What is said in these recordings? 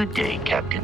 Good day, Captain.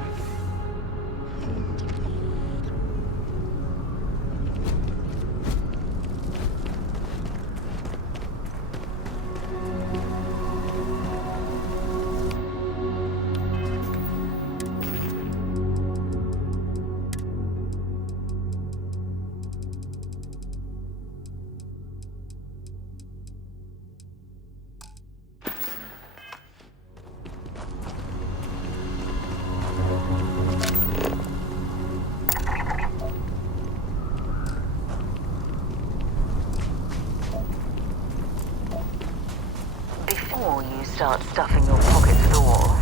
Before you start stuffing your pockets to the wall,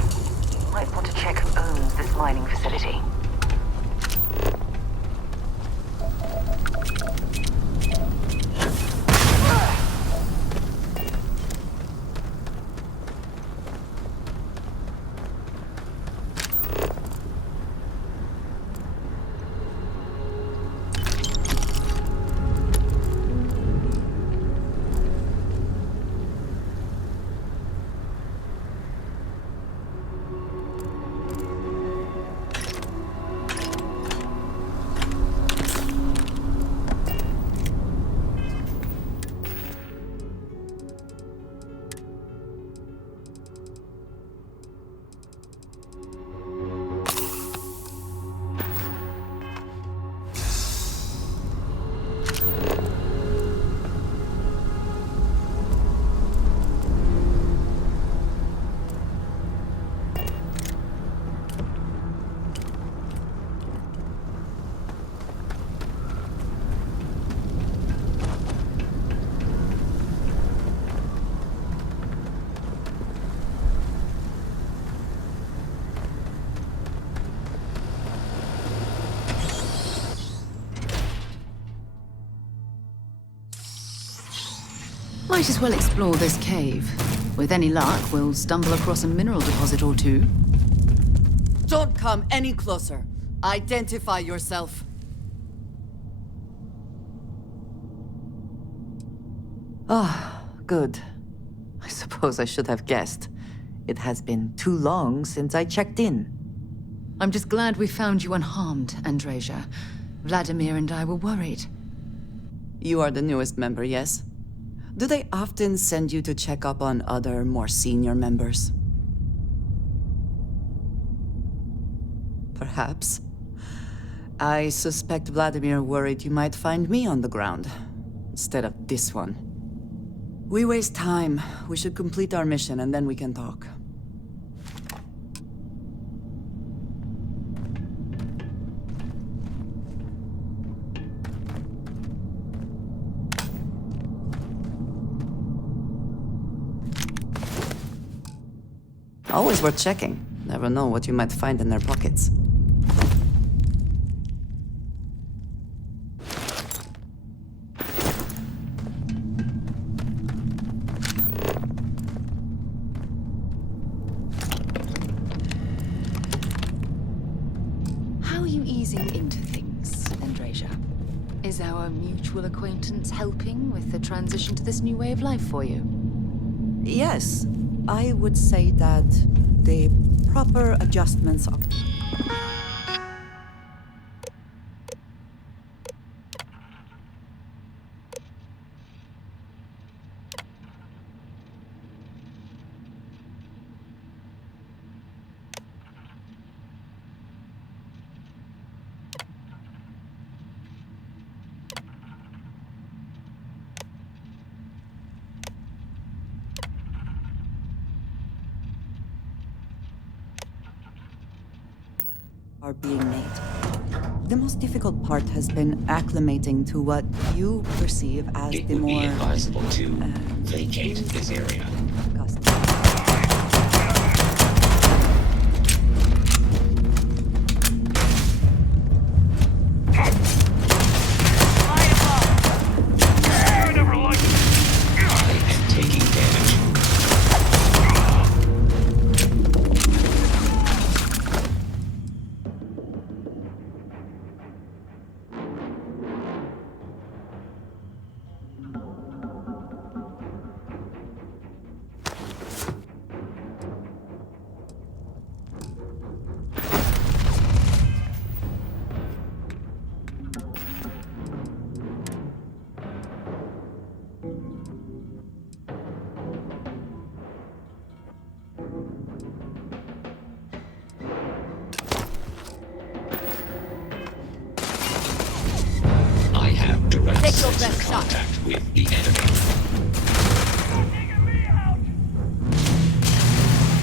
you might want to check who owns this mining facility. Might as well explore this cave. With any luck, we'll stumble across a mineral deposit or two. Don't come any closer. Identify yourself. Ah, good. I suppose I should have guessed. It has been too long since I checked in. I'm just glad we found you unharmed, Andreja. Vladimir and I were worried. You are the newest member, yes? Do they often send you to check up on other, more senior members? Perhaps. I suspect Vladimir worried you might find me on the ground, instead of this one. We waste time. We should complete our mission and then we can talk. Always worth checking. Never know what you might find in their pockets. How are you easing into things, Andreja? Is our mutual acquaintance helping with the transition to this new way of life for you? Yes, I would say that the proper adjustments are... being made. The most difficult part has been acclimating to what you perceive as It the would more... be advisable to vacate this area. contact with the enemy.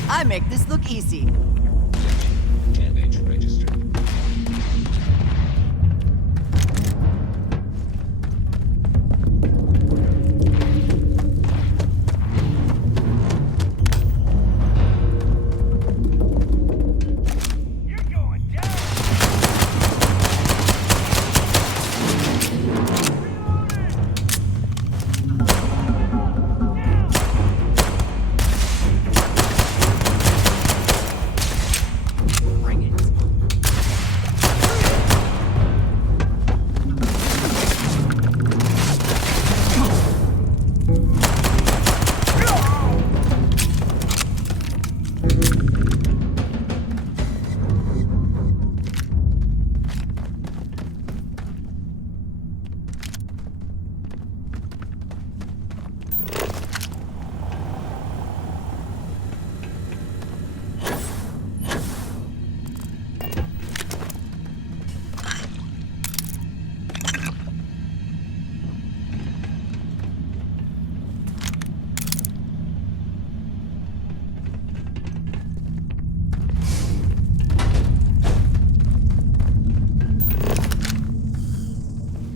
I make this look easy. Damage registered.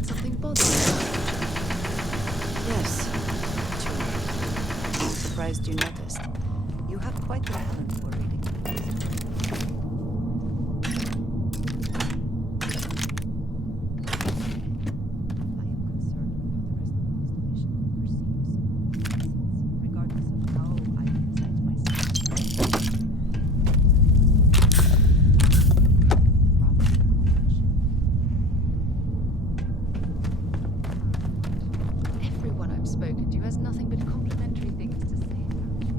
Something bothering Yes. I'm surprised you noticed. You have quite the talent for reading. I am concerned with how the rest of the mission perceives, regardless of how I present myself. Rather than Everyone I've spoken to has nothing but complimentary things to say about you.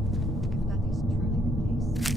If that is truly the case.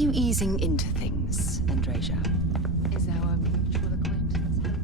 you easing into things, Andreja? Is our mutual acquaintance helping?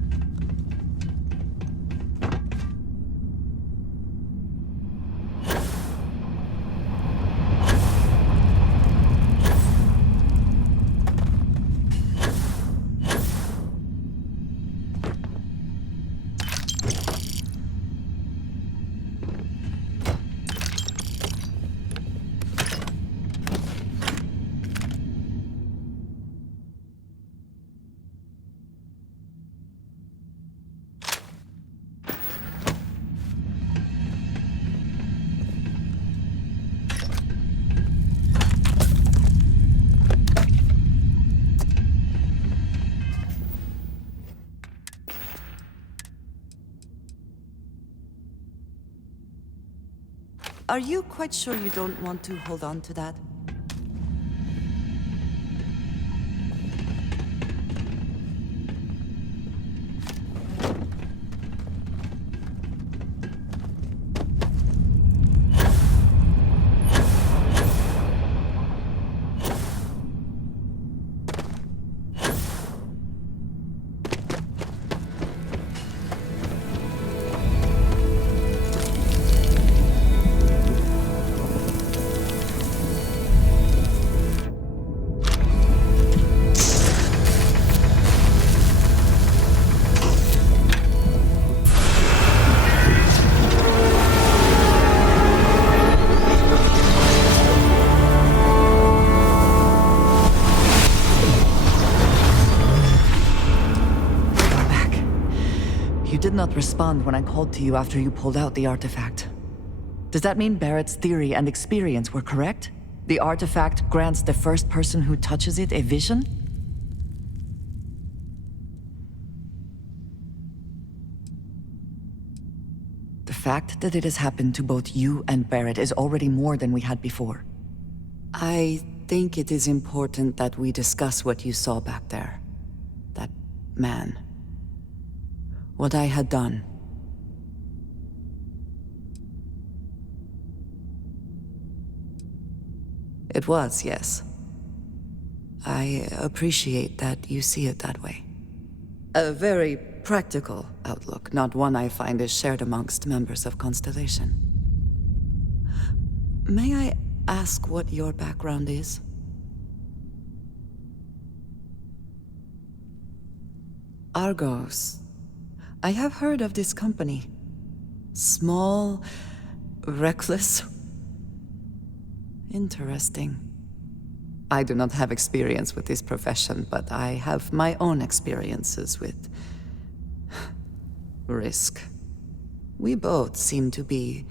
Are you quite sure you don't want to hold on to that? You did not respond when I called to you after you pulled out the artifact. Does that mean Barrett's theory and experience were correct? The artifact grants the first person who touches it a vision? The fact that it has happened to both you and Barrett is already more than we had before. I think it is important that we discuss what you saw back there. That man. What I had done. It was, yes. I appreciate that you see it that way. A very practical outlook, not one I find is shared amongst members of Constellation. May I ask what your background is? Argos. I have heard of this company. Small, reckless. Interesting. I do not have experience with this profession, but I have my own experiences with risk. We both seem to be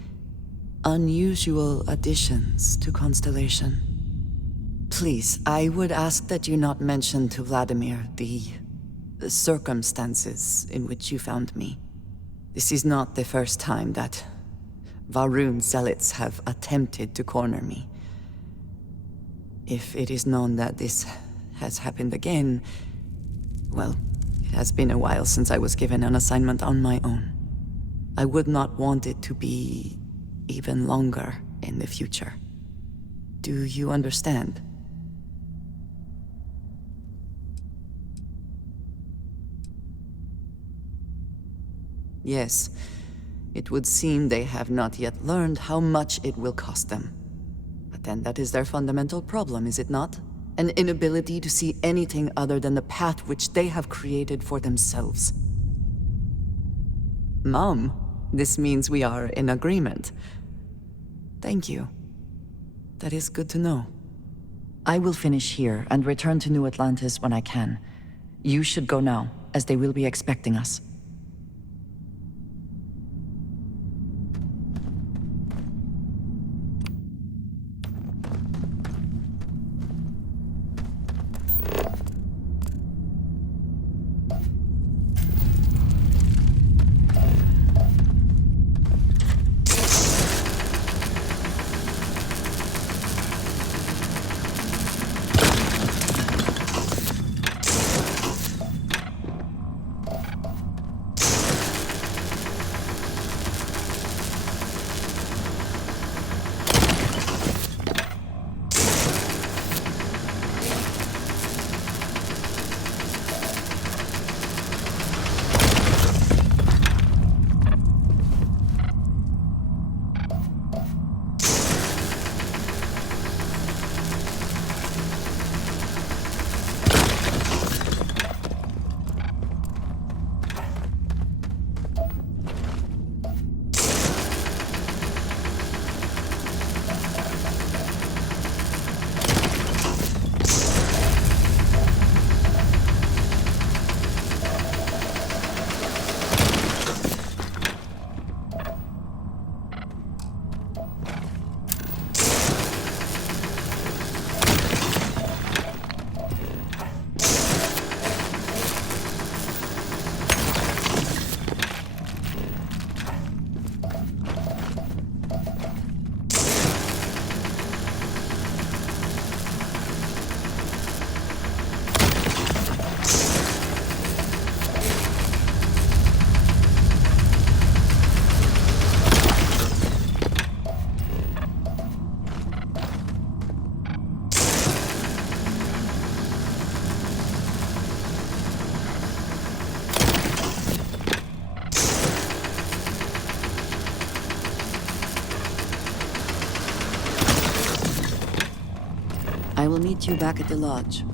unusual additions to Constellation. Please, I would ask that you not mention to Vladimir the circumstances in which you found me. This is not the first time that Varun zealots have attempted to corner me. If it is known that this has happened again, well, it has been a while since I was given an assignment on my own. I would not want it to be even longer in the future. Do you understand? Yes, it would seem they have not yet learned how much it will cost them. But then that is their fundamental problem, is it not? An inability to see anything other than the path which they have created for themselves. Mom, this means we are in agreement. Thank you. That is good to know. I will finish here and return to New Atlantis when I can. You should go now, as they will be expecting us. meet you back at the lodge.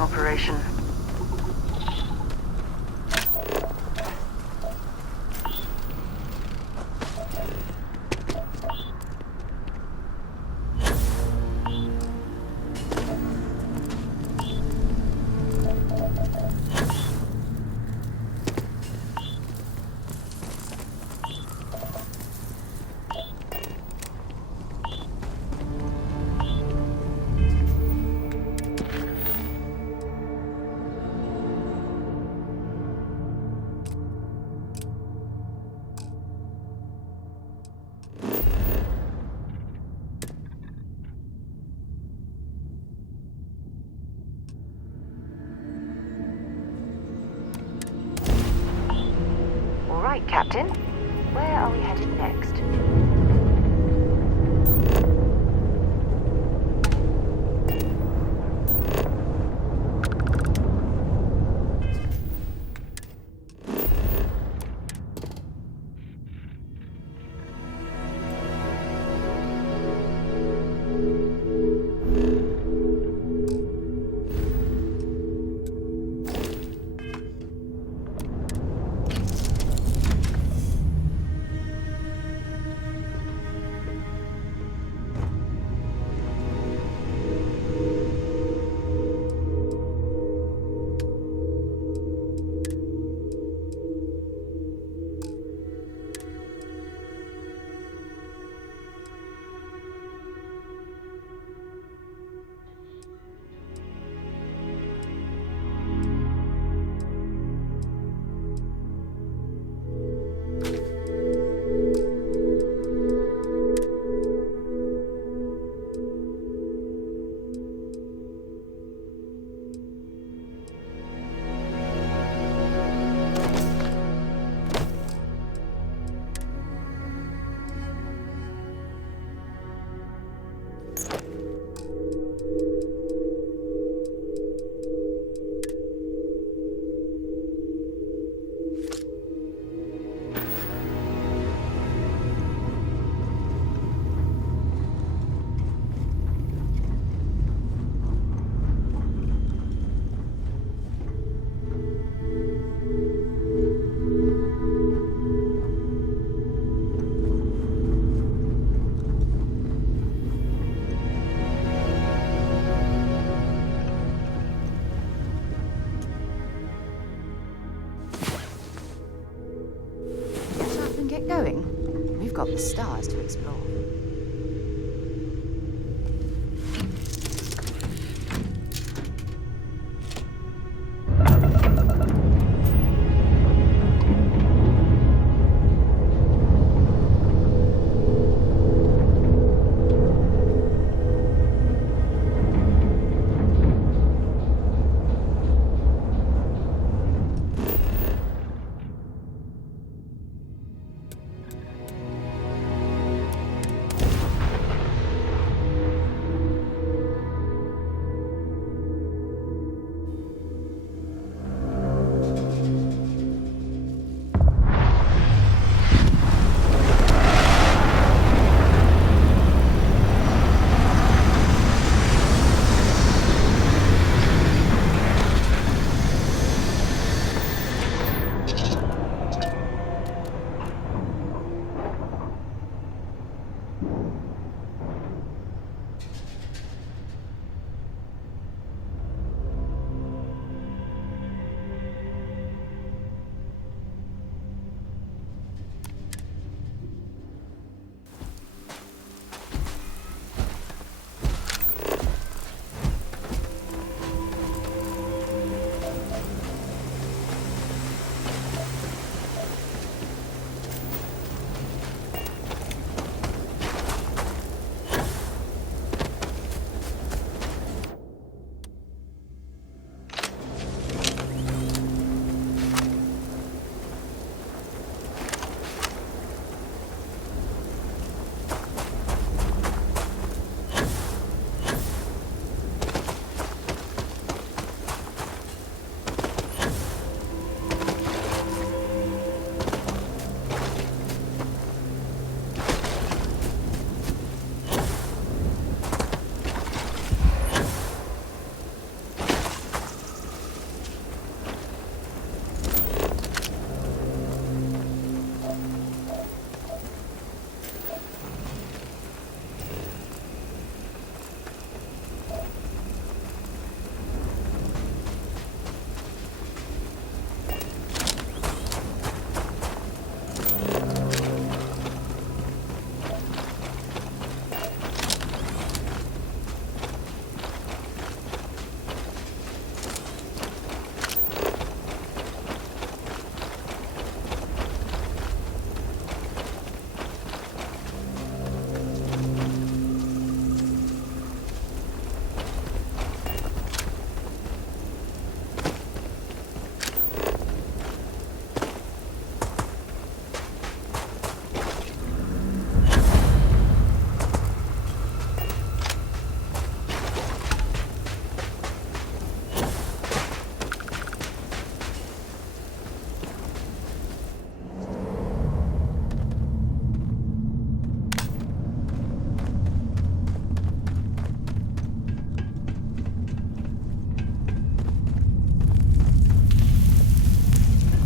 Operation. Right, Captain. Where are we headed next? Get going. We've got the stars to explore.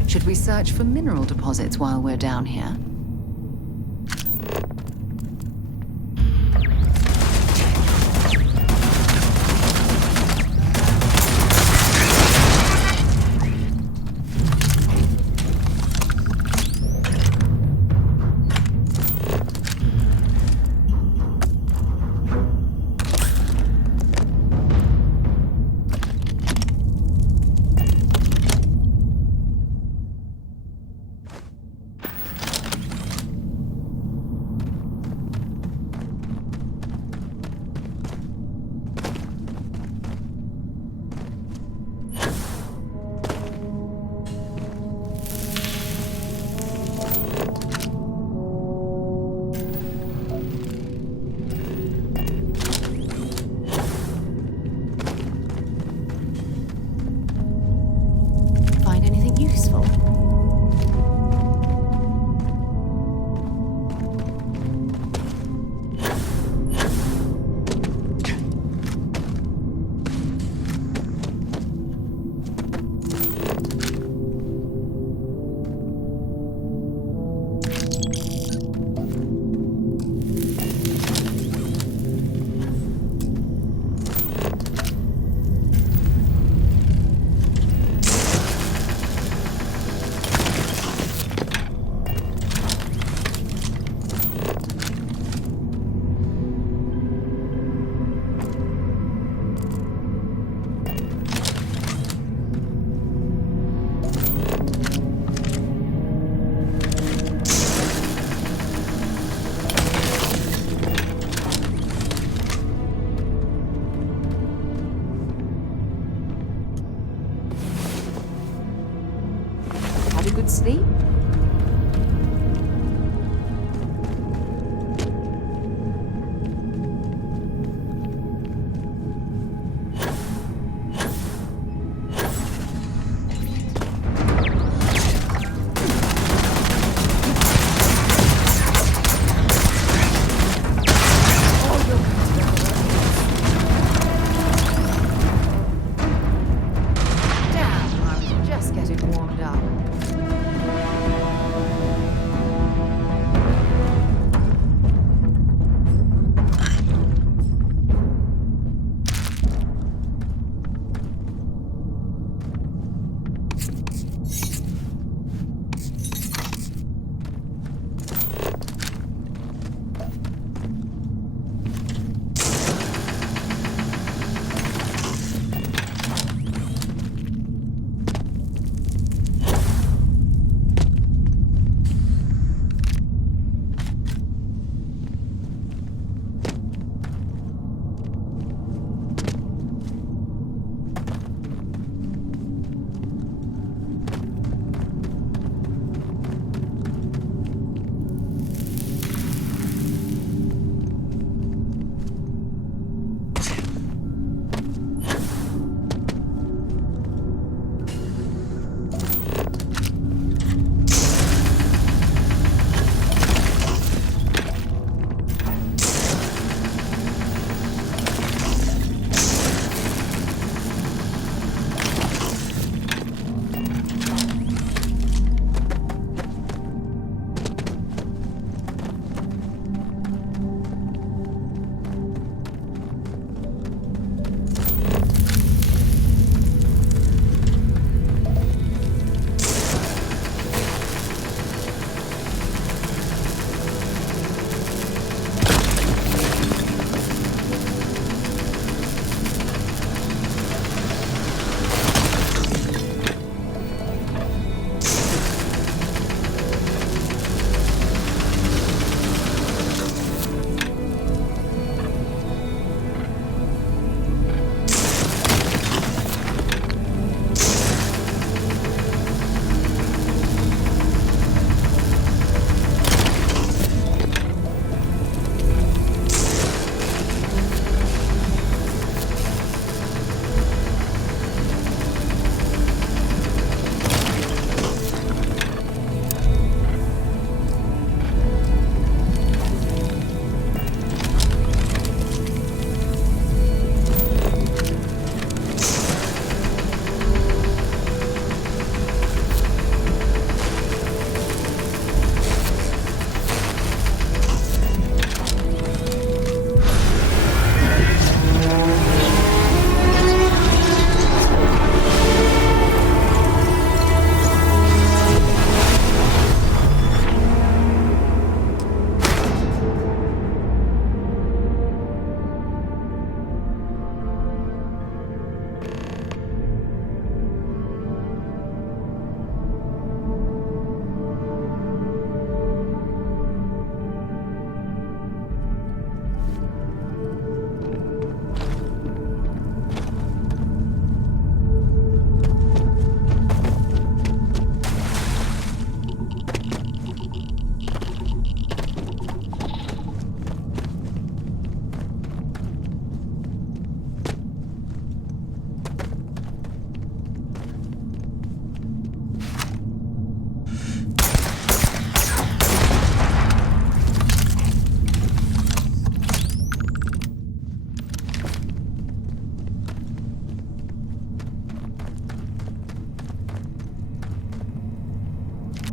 Should we search for mineral deposits while we're down here? Find anything useful? Had a good sleep? Damn, I was just getting warmed up.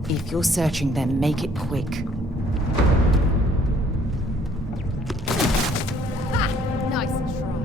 If you're searching them, make it quick. Nice try.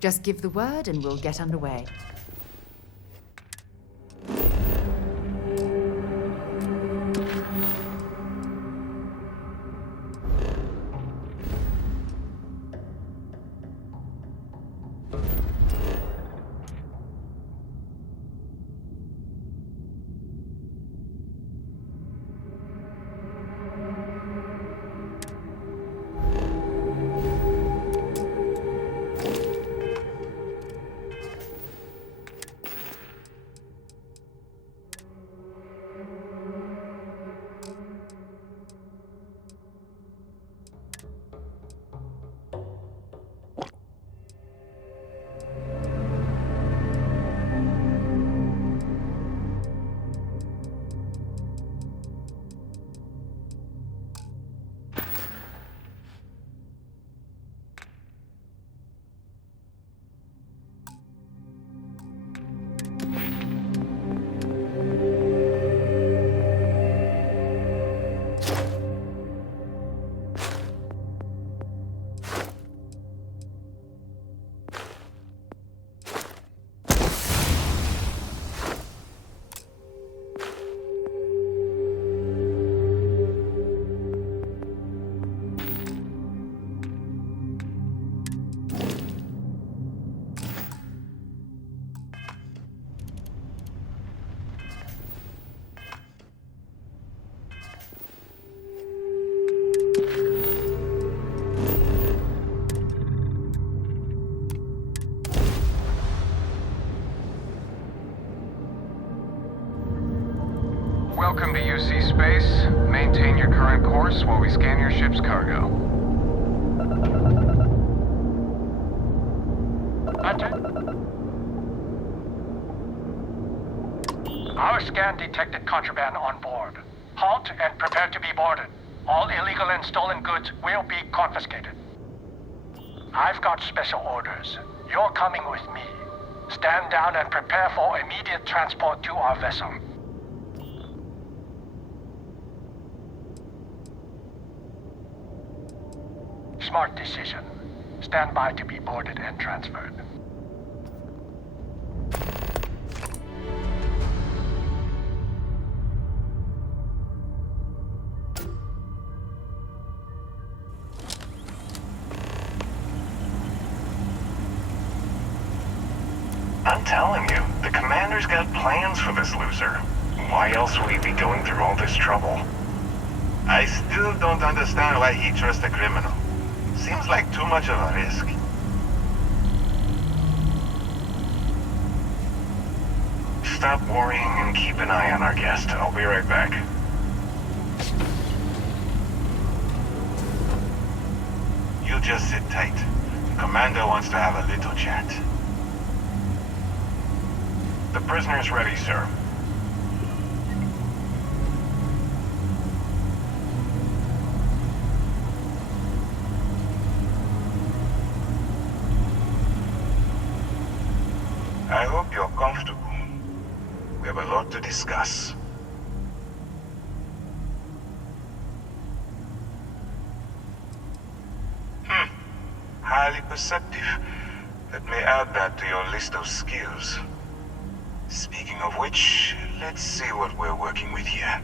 Just give the word and we'll get underway. Welcome to UC Space. Maintain your current course while we scan your ship's cargo. Our scan detected contraband on board. Halt and prepare to be boarded. All illegal and stolen goods will be confiscated. I've got special orders. You're coming with me. Stand down and prepare for immediate transport to our vessel. Smart decision. Stand by to be boarded and transferred. I'm telling you, the commander's got plans for this loser. Why else would he be going through all this trouble? I still don't understand why he trusts a criminal. Seems like too much of a risk. Stop worrying and keep an eye on our guest. I'll be right back. You just sit tight. The commander wants to have a little chat. The prisoner's ready, sir. I hope you're comfortable. We have a lot to discuss. Highly perceptive. Let me add that to your list of skills. Speaking of which, let's see what we're working with here.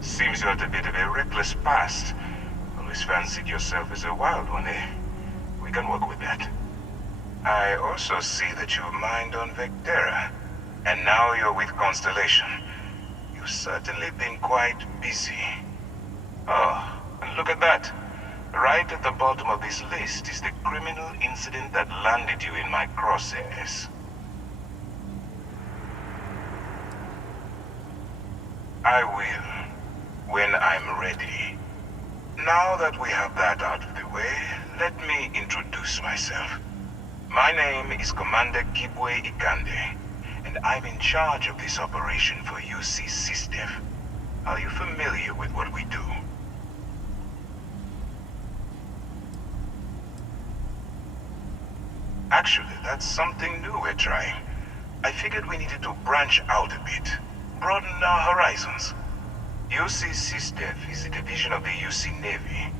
Seems you had a bit of a reckless past. Always fancied yourself as a wild one, eh? We can work with that. I also see that you mined on Vectera, and now you're with Constellation. You've certainly been quite busy. Oh, and look at that. Right at the bottom of this list is the criminal incident that landed you in my crosshairs. I will, when I'm ready. Now that we have that out of the way, let me introduce myself. My name is Commander Kibwe Ikande, and I'm in charge of this operation for UC SysDev. Are you familiar with what we do? Actually, that's something new we're trying. I figured we needed to branch out a bit, broaden our horizons. UC SysDev is a division of the UC Navy.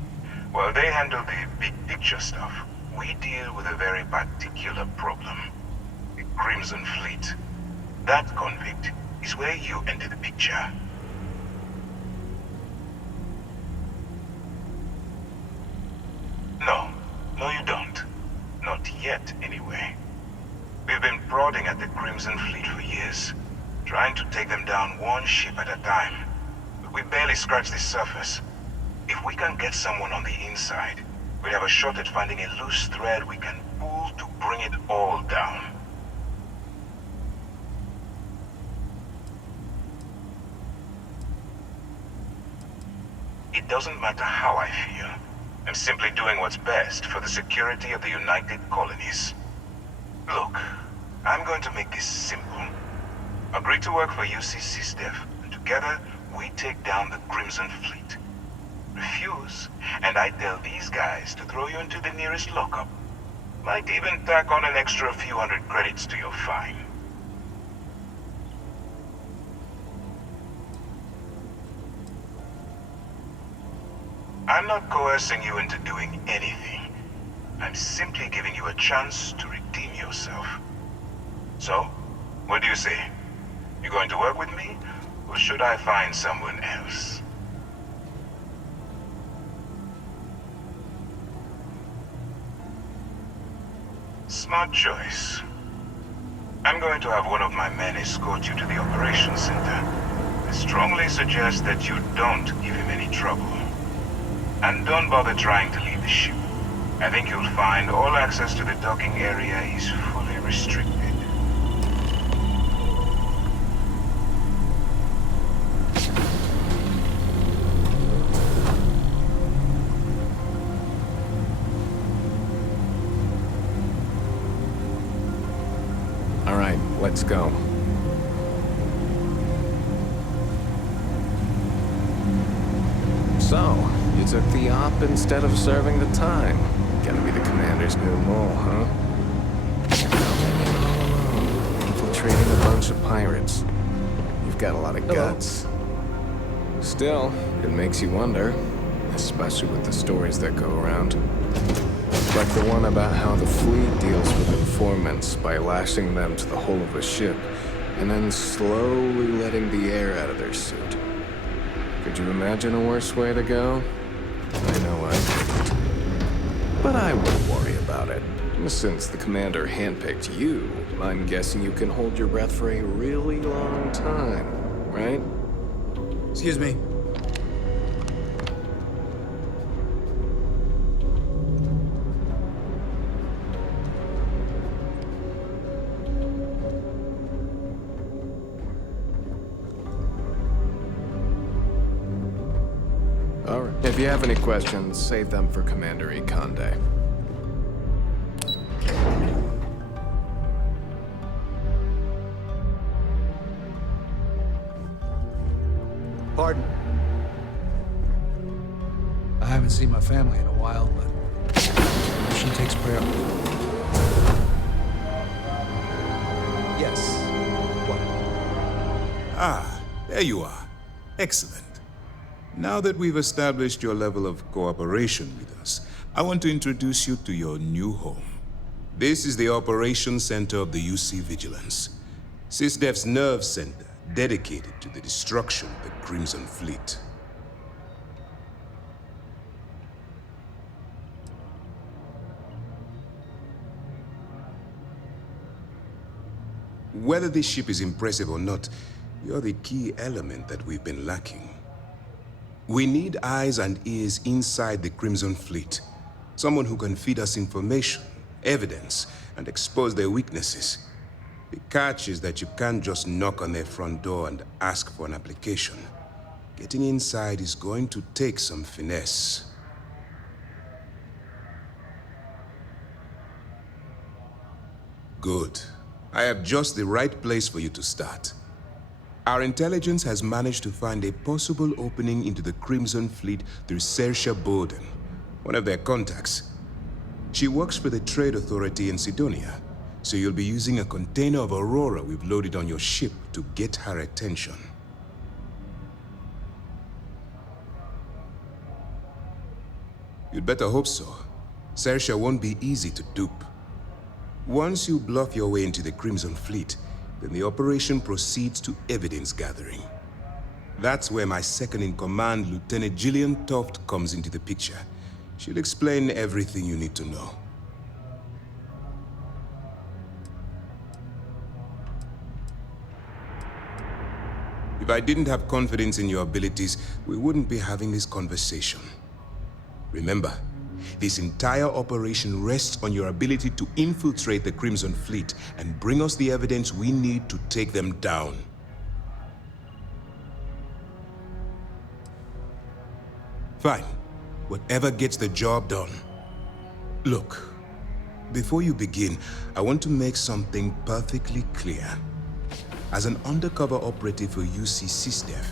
While they handle the big picture stuff, we deal with a very particular problem. The Crimson Fleet. That convict is where you enter the picture. No, you don't. Not yet, anyway. We've been prodding at the Crimson Fleet for years, trying to take them down one ship at a time. But we barely scratched the surface. If we can get someone on the inside, we have a shot at finding a loose thread we can pull to bring it all down. It doesn't matter how I feel. I'm simply doing what's best for the security of the United Colonies. Look, I'm going to make this simple. Agree to work for UC SysDev, and together we take down the Crimson Fleet. Refuse, and I tell these guys to throw you into the nearest lockup. Might even tack on an extra few hundred credits to your fine. I'm not coercing you into doing anything. I'm simply giving you a chance to redeem yourself. So, what do you say? You going to work with me, or should I find someone else? Smart choice. I'm going to have one of my men escort you to the operations center. I strongly suggest that you don't give him any trouble. And don't bother trying to leave the ship. I think you'll find all access to the docking area is fully restricted. All right, let's go. So, you took the op instead of serving the time. Gonna be the commander's new mole, huh? Infiltrating a bunch of pirates. You've got a lot of guts. Still, it makes you wonder, especially with the stories that go around. Like the one about how the fleet deals with informants by lashing them to the hull of a ship and then slowly letting the air out of their suit. Could you imagine a worse way to go? I know I couldn't. But I won't worry about it. Since the commander handpicked you, I'm guessing you can hold your breath for a really long time, right? Excuse me. All right. If you have any questions, save them for Commander Ikonde. Pardon? I haven't seen my family in a while, but she takes priority. Yes. What? Ah, there you are. Excellent. Now that we've established your level of cooperation with us, I want to introduce you to your new home. This is the Operations Center of the UC Vigilance, SysDef's nerve center dedicated to the destruction of the Crimson Fleet. Whether this ship is impressive or not, you're the key element that we've been lacking. We need eyes and ears inside the Crimson Fleet. Someone who can feed us information, evidence, and expose their weaknesses. The catch is that you can't just knock on their front door and ask for an application. Getting inside is going to take some finesse. Good. I have just the right place for you to start. Our intelligence has managed to find a possible opening into the Crimson Fleet through Saoirse Bowden, one of their contacts. She works for the Trade Authority in Sidonia, so you'll be using a container of Aurora we've loaded on your ship to get her attention. You'd better hope so. Saoirse won't be easy to dupe. Once you bluff your way into the Crimson Fleet, then the operation proceeds to evidence gathering. That's where my second-in-command, Lieutenant Gillian Toft, comes into the picture. She'll explain everything you need to know. If I didn't have confidence in your abilities, we wouldn't be having this conversation. Remember, this entire operation rests on your ability to infiltrate the Crimson Fleet and bring us the evidence we need to take them down. Fine. Whatever gets the job done. Look, before you begin, I want to make something perfectly clear. As an undercover operative for UC SysDef,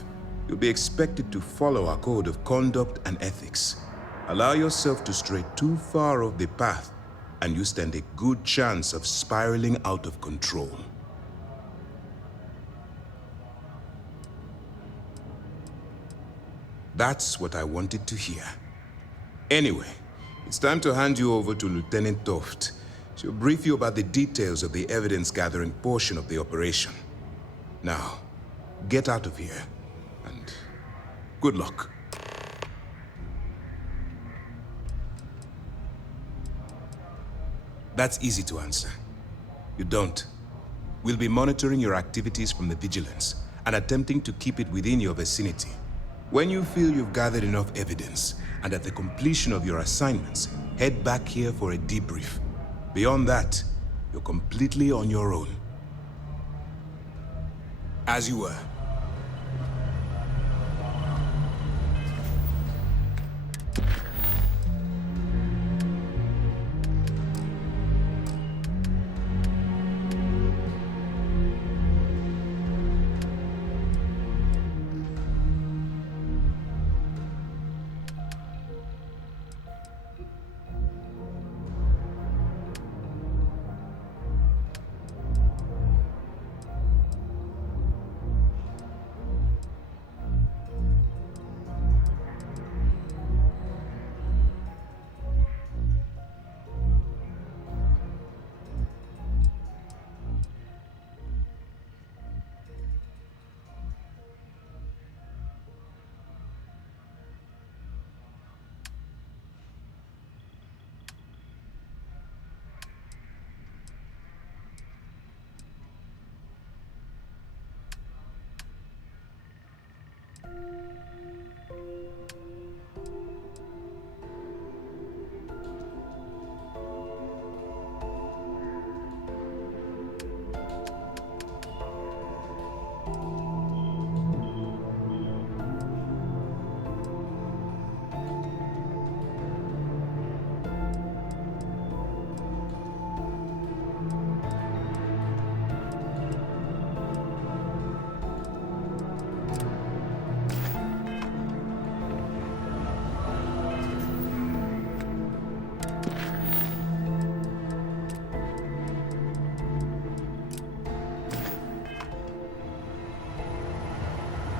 you'll be expected to follow our code of conduct and ethics. Allow yourself to stray too far off the path, and you stand a good chance of spiraling out of control. That's what I wanted to hear. Anyway, it's time to hand you over to Lieutenant Toft. She'll brief you about the details of the evidence-gathering portion of the operation. Now, get out of here, and good luck. That's easy to answer. You don't. We'll be monitoring your activities from the Vigilance and attempting to keep it within your vicinity. When you feel you've gathered enough evidence, and at the completion of your assignments, head back here for a debrief. Beyond that, you're completely on your own. As you were.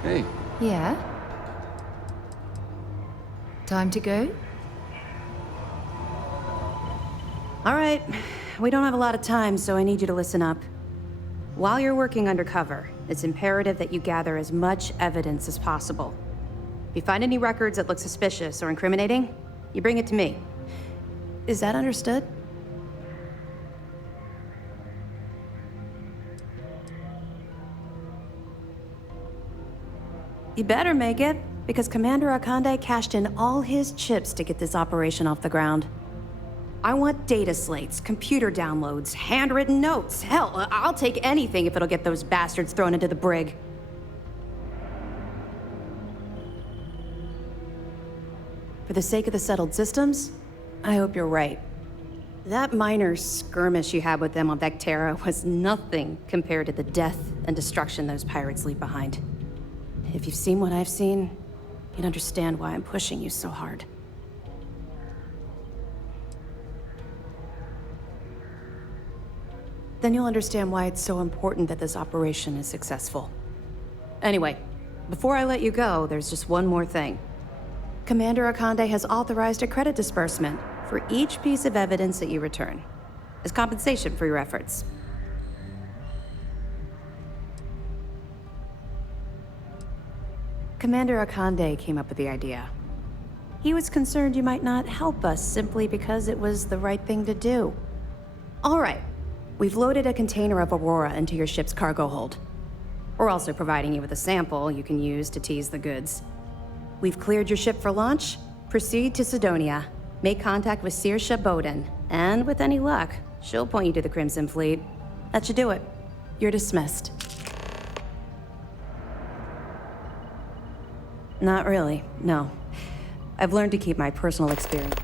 Hey, Yeah? Time to go? All right, we don't have a lot of time, so I need you to listen up. While you're working undercover, it's imperative that you gather as much evidence as possible. If you find any records that look suspicious or incriminating, you bring it to me. Is that understood? You better make it, because Commander Akande cashed in all his chips to get this operation off the ground. I want data slates, computer downloads, handwritten notes. Hell, I'll take anything if it'll get those bastards thrown into the brig. For the sake of the settled systems, I hope you're right. That minor skirmish you had with them on Vectera was nothing compared to the death and destruction those pirates leave behind. If you've seen what I've seen, you'd understand why I'm pushing you so hard. Then you'll understand why it's so important that this operation is successful. Anyway, before I let you go, there's just one more thing. Commander Akande has authorized a credit disbursement for each piece of evidence that you return, as compensation for your efforts. Commander Akande came up with the idea. He was concerned you might not help us simply because it was the right thing to do. All right, we've loaded a container of Aurora into your ship's cargo hold. We're also providing you with a sample you can use to tease the goods. We've cleared your ship for launch. Proceed to Sidonia. Make contact with Saoirse Bowden, and with any luck, she'll point you to the Crimson Fleet. That should do it. You're dismissed. Not really, no. I've learned to keep my personal experience.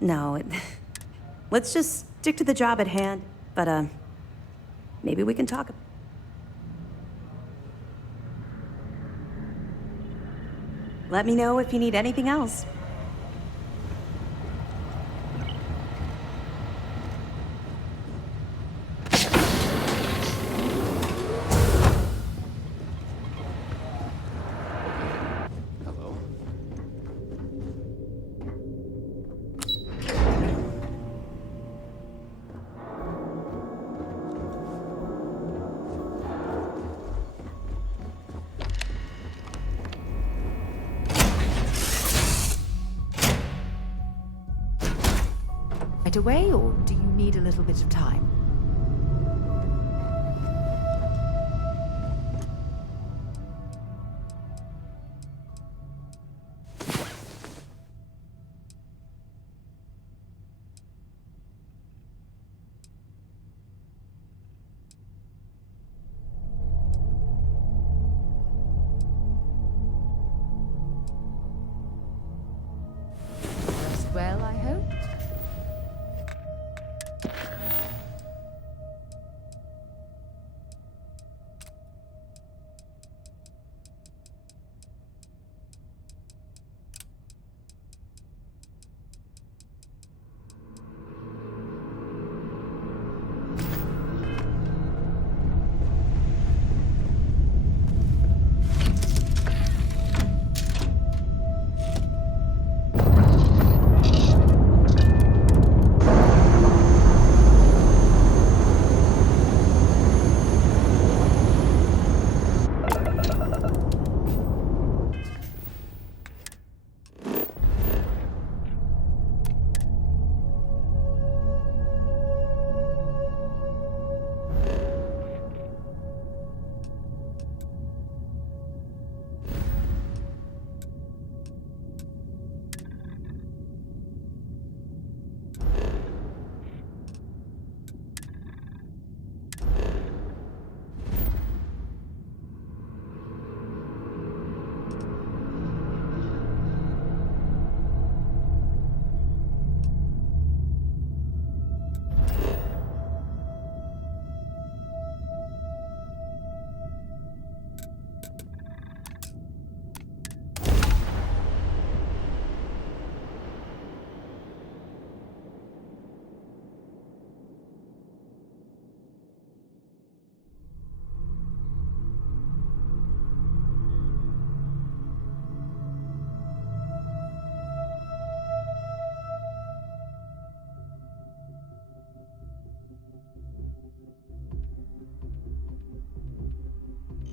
No. Let's just stick to the job at hand, but, maybe we can talk. Let me know if you need anything else. Right away, or do you need a little bit of time? Rest well, I hope?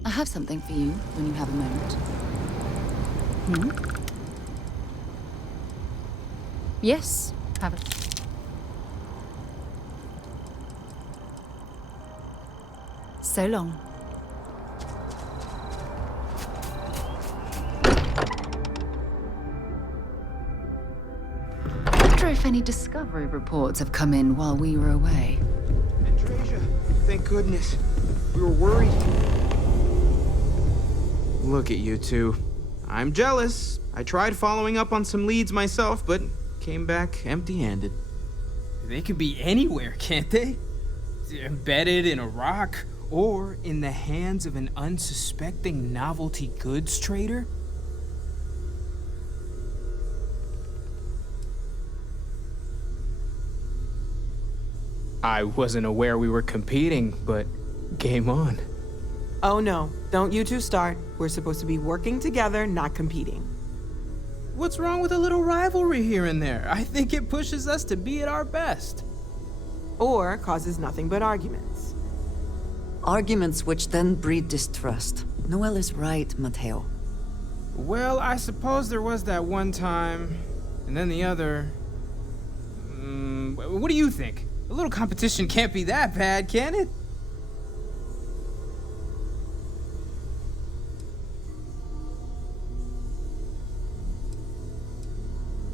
I have something for you when you have a moment. Hmm? Yes, have it. So long. I wonder if any discovery reports have come in while we were away. Andresia, thank goodness. We were worried. Look at you two. I'm jealous. I tried following up on some leads myself, but came back empty-handed. They could be anywhere, can't they? Embedded in a rock, or in the hands of an unsuspecting novelty goods trader? I wasn't aware we were competing, but game on. Oh no, don't you two start. We're supposed to be working together, not competing. What's wrong with a little rivalry here and there? I think it pushes us to be at our best. Or causes nothing but arguments. Arguments which then breed distrust. Noel is right, Matteo. Well, I suppose there was that one time, and then the other. What do you think? A little competition can't be that bad, can it?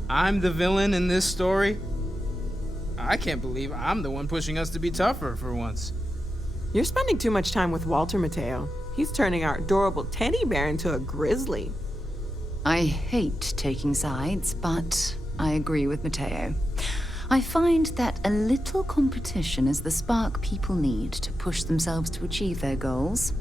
I'm the villain in this story. I can't believe I'm the one pushing us to be tougher for once. You're spending too much time with Walter, Matteo. He's turning our adorable teddy bear into a grizzly. I hate taking sides, but I agree with Matteo. I find that a little competition is the spark people need to push themselves to achieve their goals.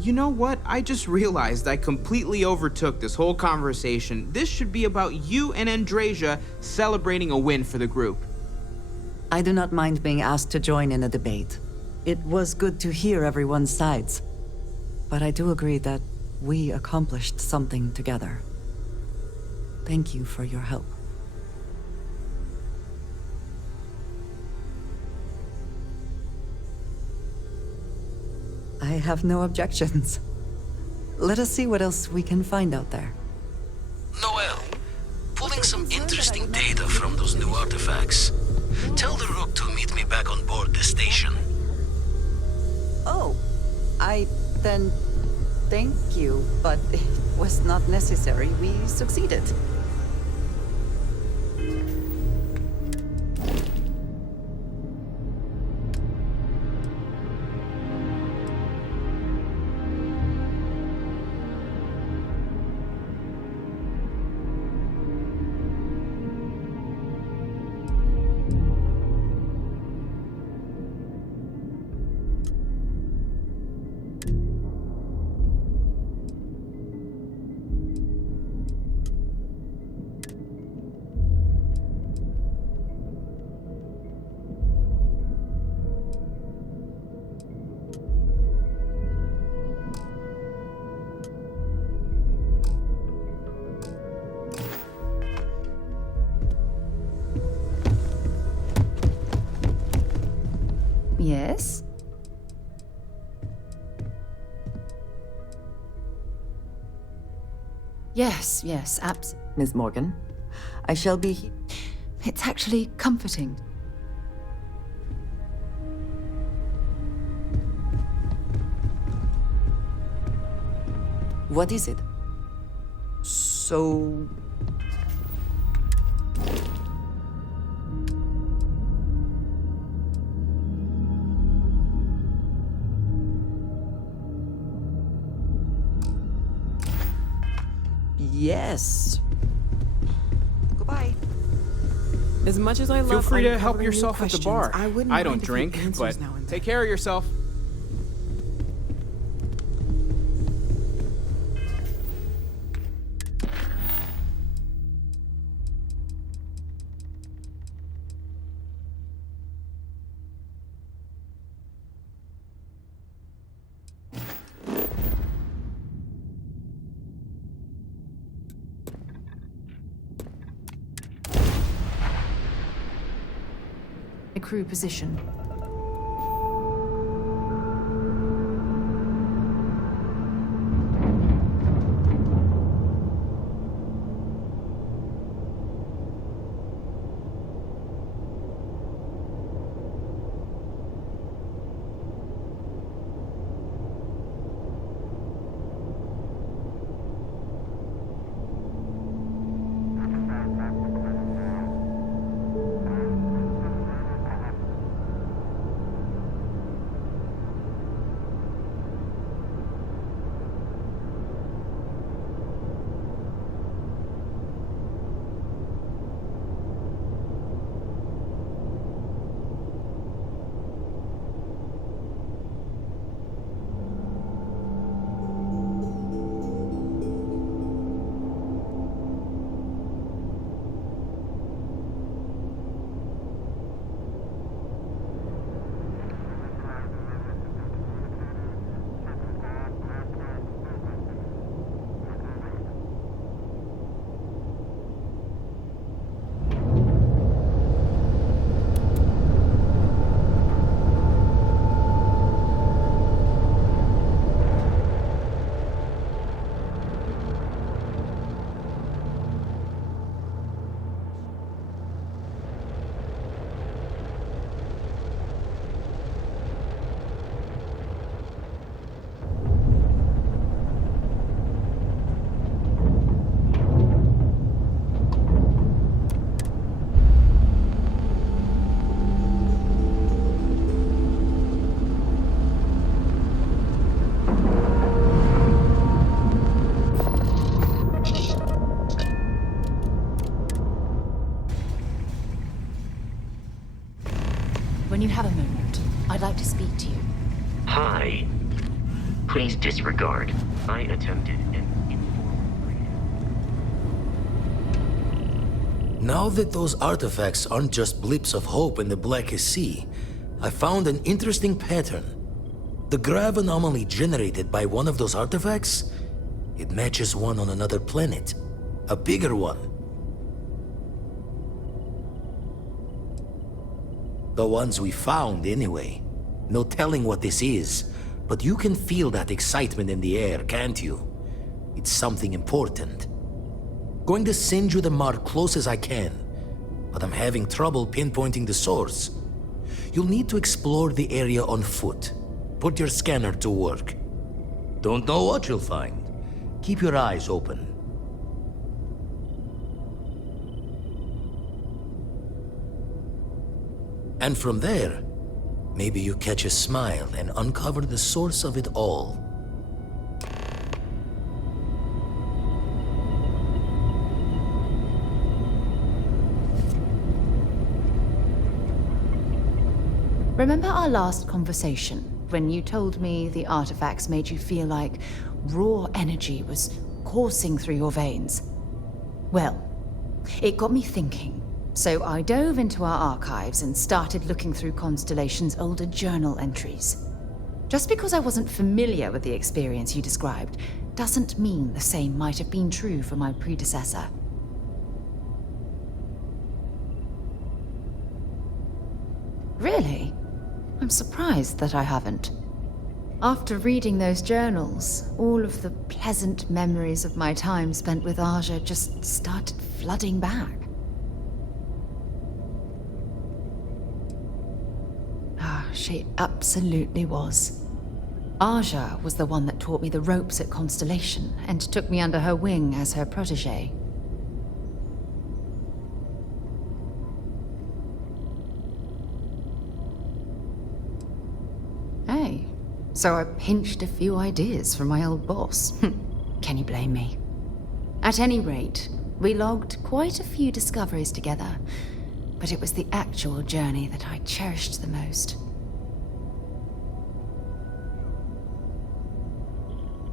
You know what? I just realized I completely overtook this whole conversation. This should be about you and Andresia celebrating a win for the group. I do not mind being asked to join in a debate. It was good to hear everyone's sides. But I do agree that we accomplished something together. Thank you for your help. I have no objections. Let us see what else we can find out there. Noel, pulling some interesting data from those new artifacts. Tell the Rook to meet me back on board the station. Oh, then thank you, but it was not necessary. We succeeded. Yes? Yes, Ms. Morgan, I shall be... It's actually comforting. What is it? So... Yes. Goodbye. As much as I love Feel free to help uncovering new yourself at the questions, bar. I wouldn't I don't mind a few drink, answers but now and then. take care of yourself. Crew position. speak to you. Hi. Please disregard. I attempted an Now that those artifacts aren't just blips of hope in the blackest sea, I found an interesting pattern. The grav anomaly generated by one of those artifacts, it matches one on another planet. A bigger one. The ones we found, anyway. No telling what this is, but you can feel that excitement in the air, can't you? It's something important. Going to send you the mark close as I can, but I'm having trouble pinpointing the source. You'll need to explore the area on foot. Put your scanner to work. Don't know what you'll find. Keep your eyes open. And from there, maybe you catch a smile and uncover the source of it all. Remember our last conversation when you told me the artifacts made you feel like raw energy was coursing through your veins? Well, it got me thinking. So I dove into our archives and started looking through Constellation's older journal entries. Just because I wasn't familiar with the experience you described doesn't mean the same might have been true for my predecessor. Really? I'm surprised that I haven't. After reading those journals, all of the pleasant memories of my time spent with Aja just started flooding back. She absolutely was. Aja was the one that taught me the ropes at Constellation and took me under her wing as her protege. Hey, so I pinched a few ideas from my old boss. Can you blame me? At any rate, we logged quite a few discoveries together, but it was the actual journey that I cherished the most.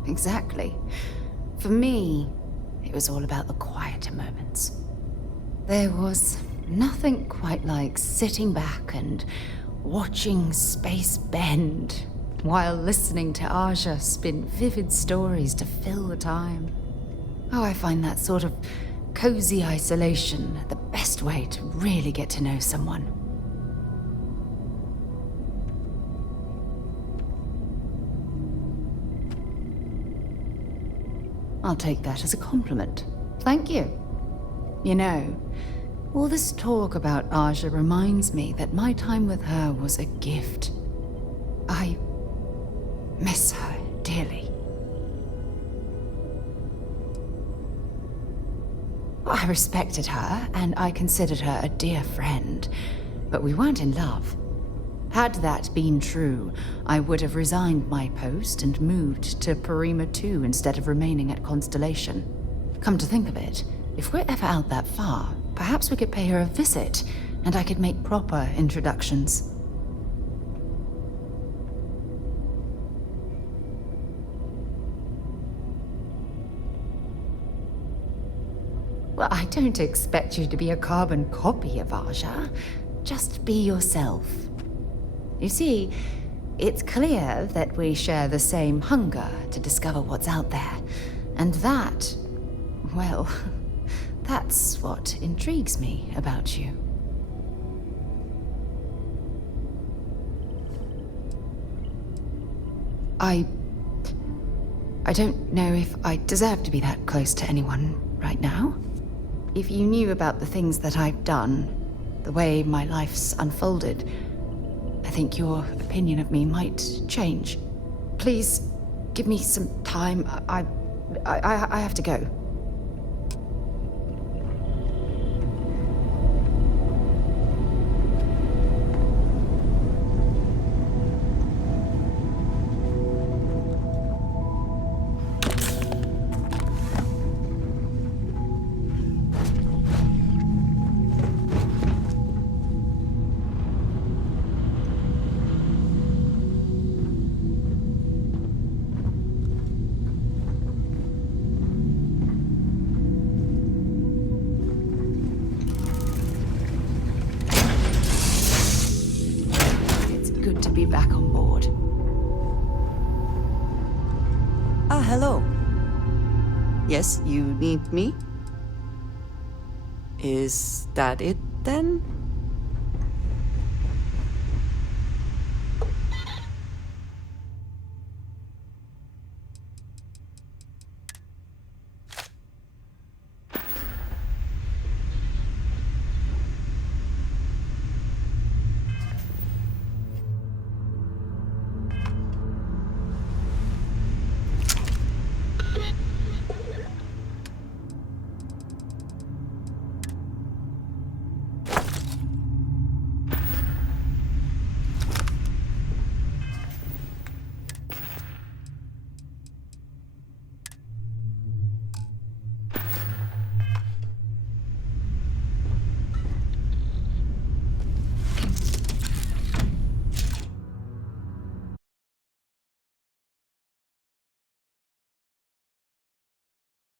Exactly. For me, it was all about the quieter moments. There was nothing quite like sitting back and watching space bend while listening to Aja spin vivid stories to fill the time. Oh, I find that sort of cozy isolation the best way to really get to know someone. I'll take that as a compliment. Thank you. You know, all this talk about Aja reminds me that my time with her was a gift. I miss her dearly. I respected her, and I considered her a dear friend, but we weren't in love. Had that been true, I would have resigned my post and moved to Perima 2 instead of remaining at Constellation. Come to think of it, if we're ever out that far, perhaps we could pay her a visit, and I could make proper introductions. Well, I don't expect you to be a carbon copy of Aja. Just be yourself. You see, it's clear that we share the same hunger to discover what's out there. And that, well, that's what intrigues me about you. I don't know if I deserve to be that close to anyone right now. If you knew about the things that I've done, the way my life's unfolded, I think your opinion of me might change. Please, give me some time. I have to go. Ah, hello. Yes, you need me? Is that it then?